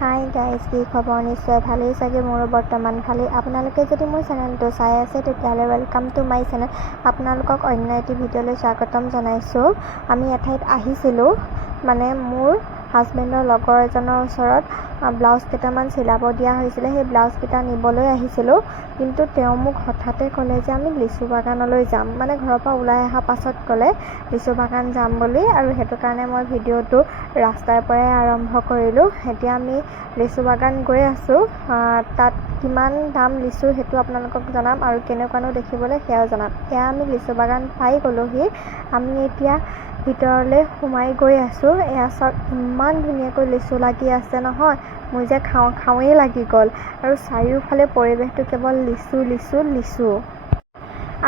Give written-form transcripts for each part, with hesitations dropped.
Hi guys, কি খবৰ? নিশ্চয় ভালেই চাগে। মোৰো বৰ্তমান ভালেই। আপোনালোকে যদি মোৰ চেনেলটো চাই আছে তেতিয়াহ'লে ৱেলকাম টু মাই চেনেল। আপোনালোকক অন্য এটি ভিডিঅ'লৈ স্বাগতম জনাইছোঁ। আমি এঠাইত আহিছিলোঁ, মানে মোৰ হাজবেণ্ডৰ লগৰ এজনৰ ওচৰত ব্লাউজ কেইটামান চিলাব দিয়া হৈছিলে। সেই ব্লাউজকেইটা নিবলৈ আহিছিলোঁ, কিন্তু তেওঁ মোক হঠাতে ক'লে যে আমি লিচু বাগানলৈ যাম। মানে ঘৰৰ পৰা ওলাই অহা পাছত ক'লে লিচু বাগান যাম বুলি, আৰু সেইটো কাৰণে মই ভিডিঅ'টো ৰাস্তাৰ পৰাই আৰম্ভ কৰিলোঁ। এতিয়া আমি লিচু বাগান গৈ আছোঁ। তাত কিমান দাম লিচু সেইটো আপোনালোকক জনাম, আৰু কেনেকুৱানো দেখিবলৈ সেয়াও জনাম। এয়া আমি লিচু বাগান পাই গ'লোহি। আমি এতিয়া ভিতৰলৈ সোমাই গৈ আছোঁ। এয়া চাওক, ইমান ধুনীয়াকৈ লিচু লাগি আছে নহয়, মোৰ যে খাওঁৱেই লাগি গ'ল। আৰু চাৰিওফালে পৰিৱেশটো কেৱল লিচু লিচু লিচু।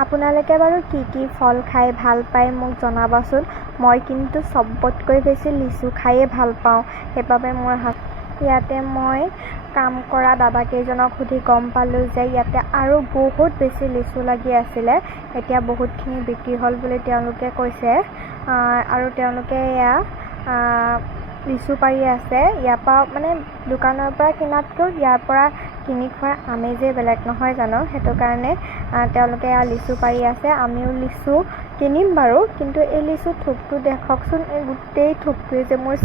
আপোনালোকে বাৰু কি কি ফল খাই ভাল পায় মোক জনাবচোন। মই কিন্তু চবতকৈ বেছি লিচু খায়েই ভাল পাওঁ। সেইবাবে মোৰ ইয়াতে মই কাম কৰা দাদাকেইজনক সুধি গম পালোঁ যে ইয়াতে আৰু বহুত বেছি লিচু লাগি আছিলে। এতিয়া বহুতখিনি বিক্ৰী হ'ল বুলি তেওঁলোকে কৈছে, আৰু তেওঁলোকে এয়া লিচু পাৰি আছে। ইয়াৰ পৰা মানে দোকানৰ পৰা কিনাতকৈ ইয়াৰ পৰা কিনি খোৱাৰ আমেজেই বেলেগ নহয় জানো। সেইটো কাৰণে তেওঁলোকে এয়া লিচু পাৰি আছে। আমিও লিচু কিনিম বাৰু, কিন্তু এই লিচু থোকটো দেখকচোন। এই গোটেই থোকটোৱে যে মোৰ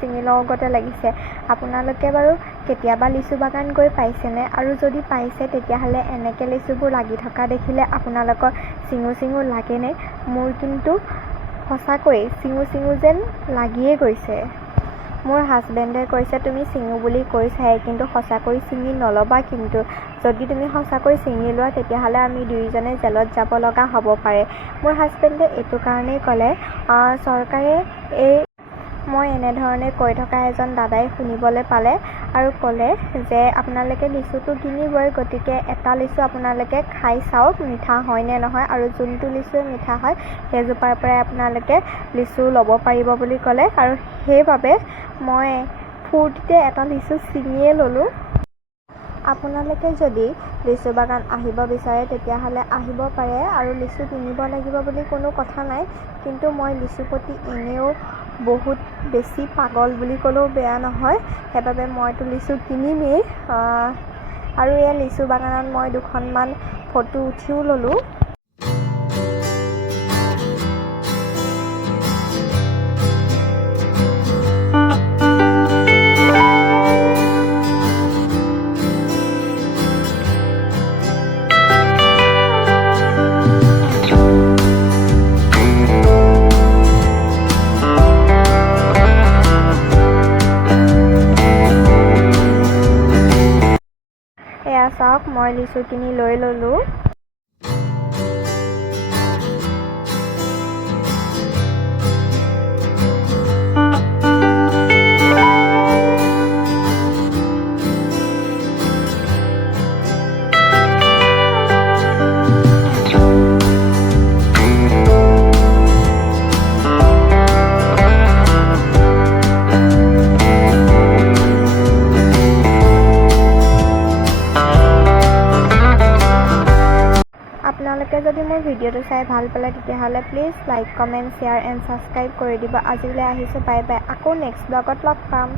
ছিঙি লওঁ গতে লাগিছে। আপোনালোকে বাৰু কেতিয়াবা লিচু বাগান গৈ পাইছেনে? আৰু যদি পাইছে তেতিয়াহ'লে এনেকৈ লিচুবোৰ লাগি থকা দেখিলে আপোনালোকৰ চিঙো লাগেনে? মোৰ কিন্তু সঁচাকৈ চিঙো যেন লাগিয়ে গৈছে। মোৰ হাজবেণ্ডে কৈছে তুমি চিঙো বুলি কৈছাই, কিন্তু সঁচাকৈ চিঙি নল'বা। কিন্তু যদি তুমি সঁচাকৈ চিঙি লোৱা তেতিয়াহ'লে আমি দুয়োজনে জেলত যাব লগা হ'ব পাৰে। মোৰ হাজবেণ্ডে এইটো কাৰণেই ক'লে, চৰকাৰে মই এনেধৰণে কৈ থকা এজন দাদাই শুনিবলৈ পালে আৰু ক'লে যে আপোনালোকে লিচুটো কিনিবই, গতিকে এটা লিচু আপোনালোকে খাই চাওক মিঠা হয় নে নহয়, আৰু যোনটো লিচুৱে মিঠা হয় সেইজোপাৰ পৰাই আপোনালোকে লিচু ল'ব পাৰিব বুলি ক'লে। আৰু সেইবাবে মই ফূৰ্তিতে এটা লিচু ছিঙিয়ে ল'লোঁ। আপোনালোকে যদি লিচু বাগান আহিব বিচাৰে তেতিয়াহ'লে আহিব পাৰে, আৰু লিচু কিনিব লাগিব বুলি কোনো কথা নাই। কিন্তু মই লিচু প্ৰতি এনেও বহুত বেছি পাগল বুলি ক'লেও বেয়া নহয়, সেইবাবে মইতো লিচু কিনিমেই। আৰু এই লিচু বাগানত মই দুখনমান ফটো উঠিও ল'লোঁ। এয়া চাওক, মই লিচু কিনি লৈ ল'লোঁ। আপোনালোকে যদি মোৰ ভিডিঅ'টো চাই ভাল পালে তেতিয়াহ'লে please like, comment, share and subscribe কৰি দিব। আজিলৈ আহিছোঁ, বাই বাই। আকৌ নেক্সট ব্লগত লগ পাম।